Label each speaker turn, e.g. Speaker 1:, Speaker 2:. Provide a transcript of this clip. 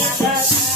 Speaker 1: that.